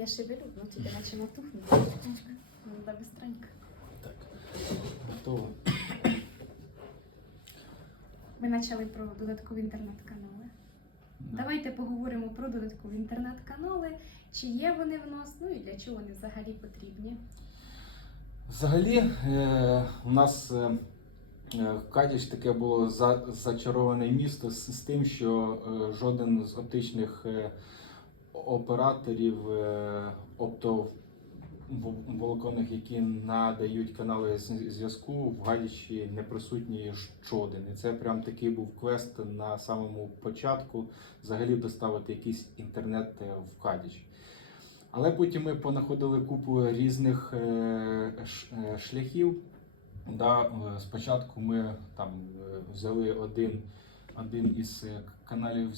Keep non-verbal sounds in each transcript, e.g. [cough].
я шевелю, ну тебе наче натухнуть. Надо быстренько. Так. Готово. Ми почали про додаткові інтернет-канали. Давайте поговоримо про додаткові інтернет-канали, чи є вони в нас, ну і для чого вони взагалі потрібні. Взагалі, е, у нас е, е, Кадіч таке було за, зачароване місто з, з тим, що е, жоден з оптичних е, операторів е, оптоволоконних, які надають канали зв'язку, в Гадячі не присутній жоден. І це прям такий був квест на самому початку взагалі доставити якийсь інтернет е, в Кадіч. Але потім ми понаходили купу різних е, шляхів. Да, спочатку ми там взяли один, один із каналів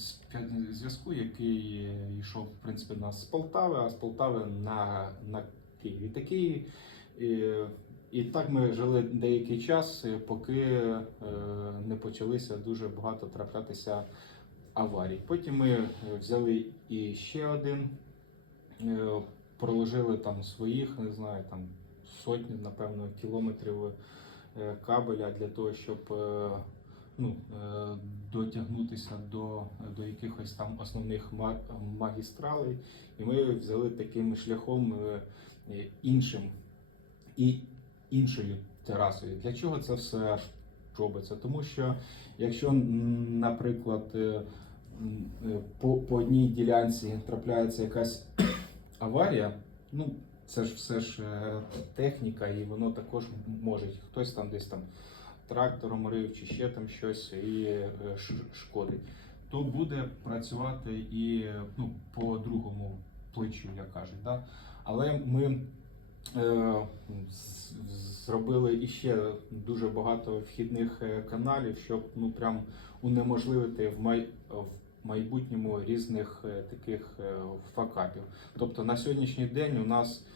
зв'язку, який йшов в принципі нас з Полтави, а з Полтави на, на Київ. І такий. е, І так ми жили деякий час, поки е, не почалися дуже багато траплятися аварій. Потім ми взяли і ще один е, проложили там своїх, не знаю, там сотні, напевно, кілометрів е, кабеля для того, щоб е, ну, е, дотягнутися до, до якихось там основних магістралей. І ми взяли таким шляхом е, е, іншим і іншою терасою. Для чого це все робиться? Тому що якщо, наприклад, по, по одній ділянці трапляється якась [coughs] аварія, ну це ж все ж техніка, і воно також може. Хтось там десь там трактором рив чи ще там щось і е, шкодить. То буде працювати і ну, по другому плечу, як кажуть. Да? Але ми е, зробили іще дуже багато вхідних е, каналів, щоб ну прям унеможливити в май в майбутньому різних е, таких факапів. Тобто на сьогоднішній день у нас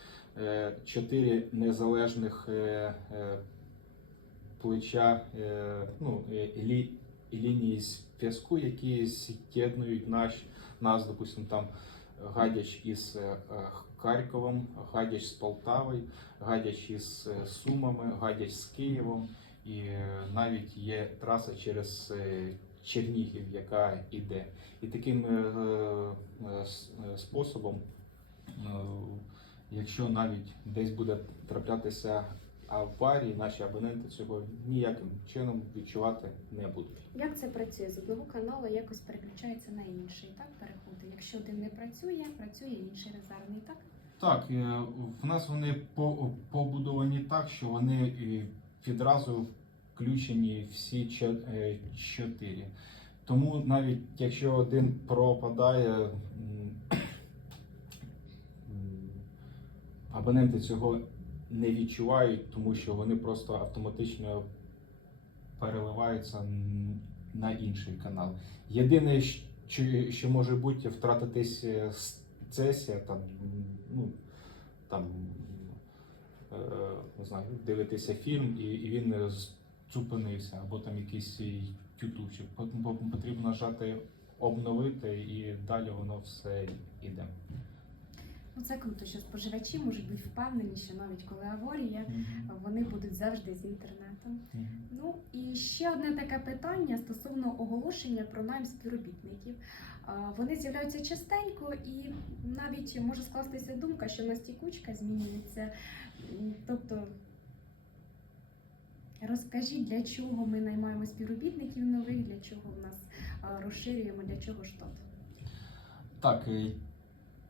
чотири незалежних плеча е, ну, е, лі, лінії зв'язку, які з'єднують наш, нас, допустимо, там Гадяч із е, Харковом, Гадяч з Полтавою, Гадяч із Сумами, Гадяч з Києвом. І навіть є траса через Чернігів, яка йде. І таким способом, якщо навіть десь буде траплятися аварії, наші абоненти цього ніяким чином відчувати не будуть. Як це працює? З одного каналу якось переключається на інший, так переходить. Якщо один не працює, працює інший резервний, так? Так, е, в нас вони побудовані так, що вони е, відразу включені всі е, чотири. Тому навіть якщо один пропадає, абоненти цього не відчувають, тому що вони просто автоматично переливаються на інший канал. Єдине, що, може бути, втратитись е, сесія, там, ну, там, е, не знаю, дивитися фільм, і, і він зупинився, або там якийсь ютубчик. Пот- пот- Потрібно нажати обновити, і далі воно все йде. Ну це круто, що споживачі можуть бути впевнені, що навіть коли аварія, вони будуть завжди з інтернетом. Ну і ще одне таке питання стосовно оголошення про найм співробітників. Вони з'являються частенько, і навіть може скластися думка, що в нас тікучка змінюється. Тобто, розкажіть, для чого ми наймаємо співробітників нових, для чого в нас розширюємо, для чого штат. Так, е,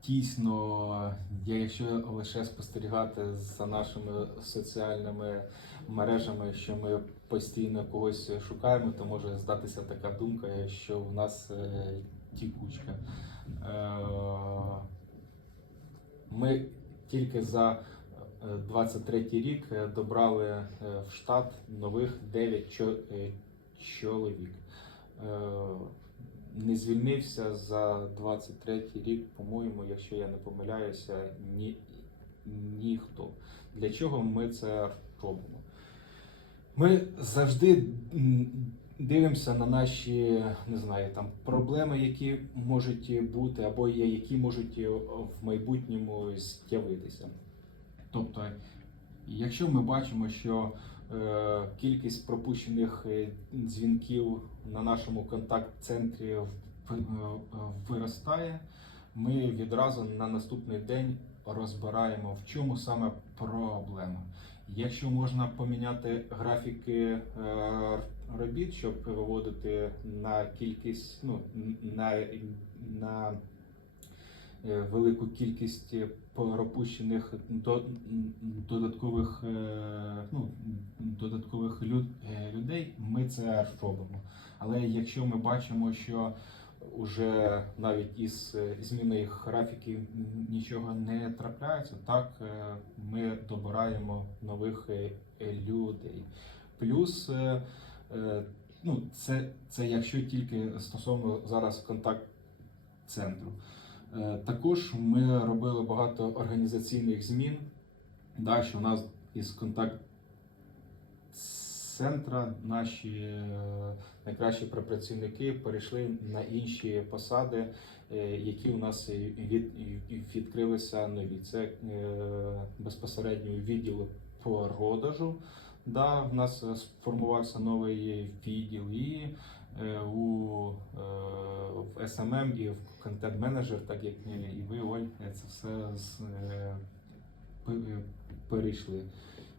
дійсно, якщо лише спостерігати за нашими соціальними мережами, що ми постійно когось шукаємо, то може здатися така думка, що в нас е, тікучка. Е, Ми тільки за 23 рік е, добрали е, в штат нових 9 е, чоловік. Е, не звільнився за 23 рік, по-моєму, якщо я не помиляюся, ні, ніхто. Для чого ми це робимо? Ми завжди дивимося на наші не знаю, там проблеми, які можуть бути, або є, які можуть в майбутньому з'явитися. Тобто, якщо ми бачимо, що е, кількість пропущених е, дзвінків на нашому контакт-центрі е, виростає, ми відразу на наступний день розбираємо, в чому саме проблема. Якщо можна поміняти графіки е, робіт, щоб виводити на кількість, ну на, на е, велику кількість пропущених до, додаткових, е, додаткових е, людей, ми це робимо. Але якщо ми бачимо, що уже навіть із е, зміною графіків нічого не трапляється, так е, ми добираємо нових людей. Плюс ну, це, це якщо тільки стосовно зараз контакт-центру. Також ми робили багато організаційних змін, да, що у нас із контакт-центра наші е, найкращі працівники перейшли на інші посади, е, які у нас від, відкрилися нові. Це е, безпосередньо відділ продажу. Да, в нас сформувався новий відділ і у в SMM і в контент менеджер, так як і ви, Оль, це все з, перейшли.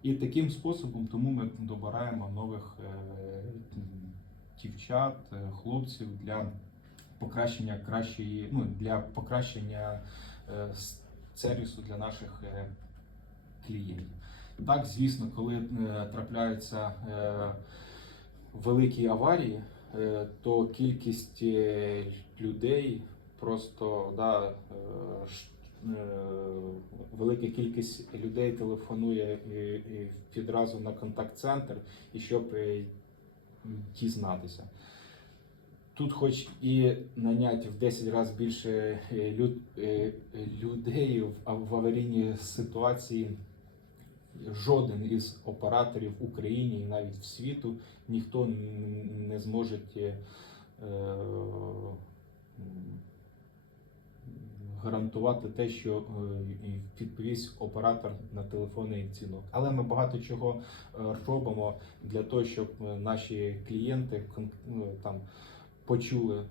І таким способом тому ми добираємо нових е, дівчат, е, хлопців для покращення кращої, ну для покращення е, сервісу для наших клієнтів. Так, звісно, коли трапляються великі аварії, то кількість людей просто да, велика кількість людей телефонує е, е, відразу на контакт-центр, і щоб е, дізнатися. Тут, хоч і наняти в 10 разів більше е, люд, е, людей в, аварійній ситуації, жоден із операторів в Україні і навіть в світу ніхто не зможе е, гарантувати те, що е, відповість оператор на телефонний дзвінок. Але ми багато чого е, робимо для того, щоб е, наші клієнти ну, там почули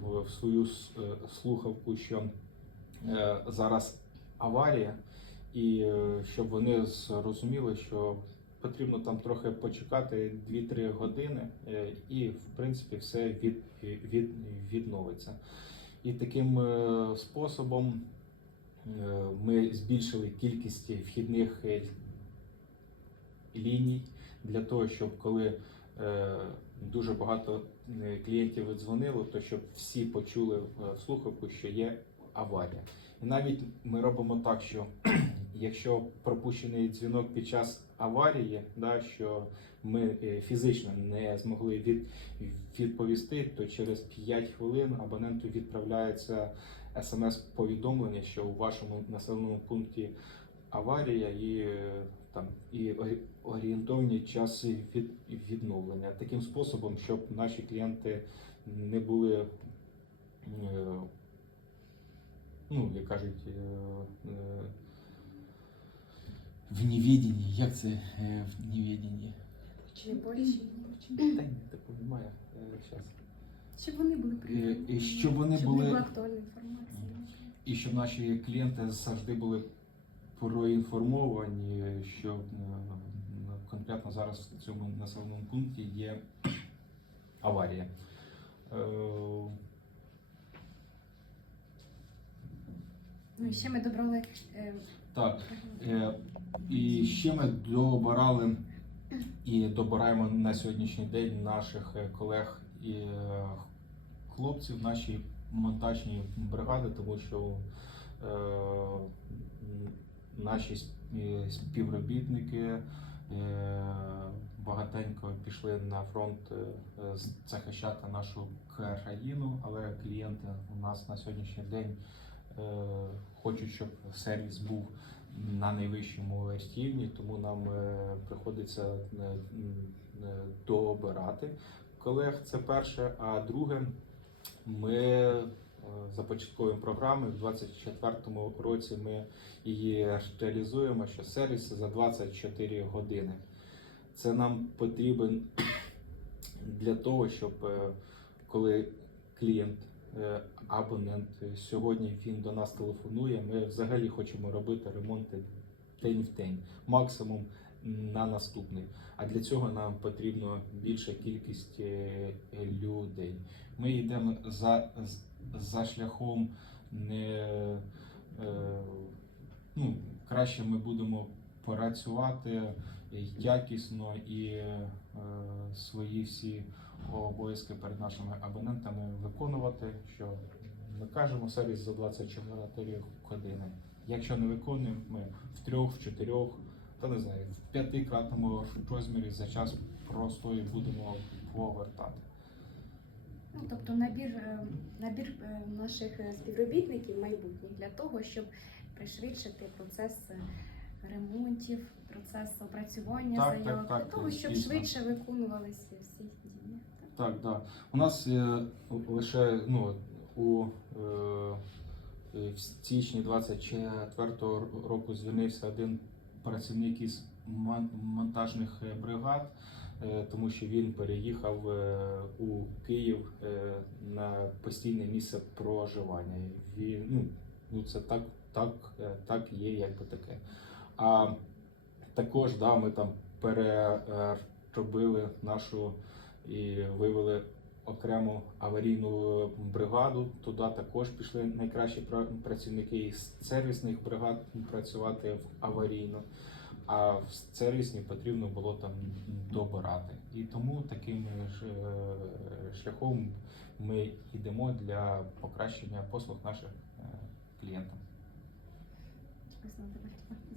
в свою слухавку, що зараз аварія, і щоб вони зрозуміли, що потрібно там трохи почекати 2-3 години, і в принципі все від, від, відновиться. І таким е, способом е, ми збільшили кількість вхідних е, ліній для того, щоб коли дуже багато клієнтів дзвонило, то щоб всі почули в слухавку, що є аварія. І навіть ми робимо так, що якщо пропущений дзвінок під час аварії, да, що ми е, фізично не змогли від, відповісти, то через 5 хвилин абоненту відправляється смс-повідомлення, що у вашому населеному пункті аварія і е, там і орієнтовні часи від, відновлення. Таким способом, щоб наші клієнти не були. е, Ну, як кажуть, В неведенні. Як це е, в неведенні? Чи більше? та ні, такого немає. Зараз. Щоб вони були Е, приємні. і щоб вони були- була актуальна інформація. І щоб наші клієнти завжди були проінформовані, що е, конкретно зараз в цьому населеному пункті є аварія. Е, Ну і ще ми добрали е, Так, е, і ще ми добирали і добираємо на сьогоднішній день наших е, колег і е, хлопців, наші монтажні бригади, тому що е, наші співробітники багатенько пішли на фронт захищати нашу країну, але клієнти у нас на сьогоднішній день хочуть, щоб сервіс був на найвищому рівні, тому нам е, приходиться е, е, добирати колег. Це перше. А друге, ми започатковуємо програми. В 2024 році ми її реалізуємо, що сервіс за 24 години. Це нам потрібен для того, щоб коли клієнт, абонент е, сьогодні він до нас телефонує, ми взагалі хочемо робити ремонти день в день, максимум на наступний. А для цього нам потрібно більша кількість е, людей. Ми йдемо за, за шляхом не е, ну, краще ми будемо працювати якісно і свої всі обов'язки перед нашими абонентами виконувати. Що ми кажемо сервіс за 24 години. Якщо не виконуємо, ми в трьох, в чотирьох, та не знаю, в п'ятикратному розмірі за час простої будемо повертати. Ну, тобто набір, е, набір е, наших е, співробітників майбутніх для того, щоб пришвидшити процес ремонтів, процес опрацювання Так, так, заявок, так, для того, щоб дійсно. швидше виконувалися всі. Так? Так. У нас е, лише ну, у е, в січні 24-го року звільнився один працівник із монтажних е, бригад, е, тому що він переїхав е, у Київ е, на постійне місце проживання. Він, ну, ну це так, так, е, так є, якби таке. А також да, ми там переробили нашу і вивели окрему аварійну бригаду. Туди також пішли найкращі пра- працівники із сервісних бригад працювати в аварійну. А в сервісні потрібно було там добирати. І тому таким ж е, шляхом ми йдемо для покращення послуг наших е, клієнтам.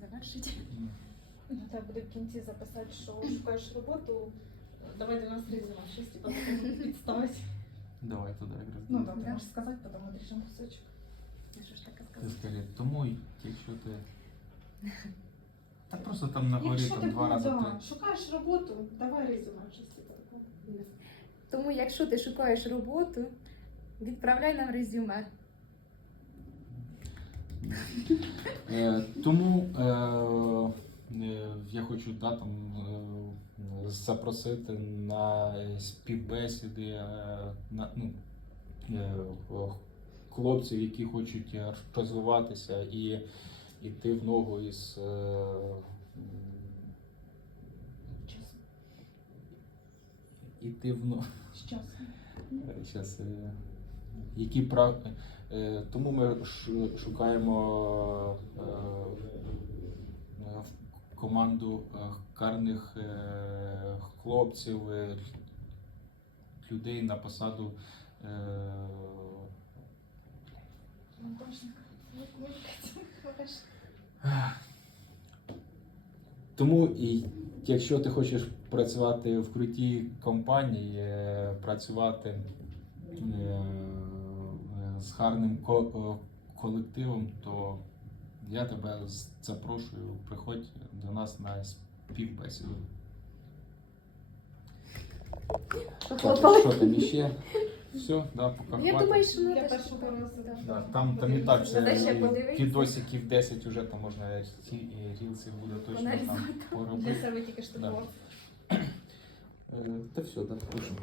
Завершити. Ну, треба буде в кінці записати, що шукаєш роботу. Давай до нас резюме, щось типу такого підставити. Давай туди якраз. Ну так, Да. можеш сказати, потім одріжемо кусочок. Я що ж таке Ти скажи, тому якщо ти. Та просто там на горі Якщо там два рази три. да, шукаєш роботу, давай резюме, щось типу такого. Тому, якщо ти шукаєш роботу, відправляй нам резюме. Е, тому е, е, я хочу да, там, е, запросити на співбесіди е, на, ну, е, хлопців, які хочуть розвиватися і йти в ногу із. е, Іти в ногу. З. Щас, е, які прав... Тому ми шукаємо команду е, гарних е, хлопців, е, людей на посаду. Тому і якщо ти хочеш працювати в крутій компанії, працювати з гарним колективом, то я тебе запрошую, приходь до нас на співбесіду. Так, що там іще? Все, да, поки Я хватить. думаю, що разу. да. Да, там, там і так Треба ще це подивитися. відосиків 10 вже там можна ці рілси буде точно там Аналізувати. Для поробити. себе тільки штукувати. Е, Та все, да, пишемо.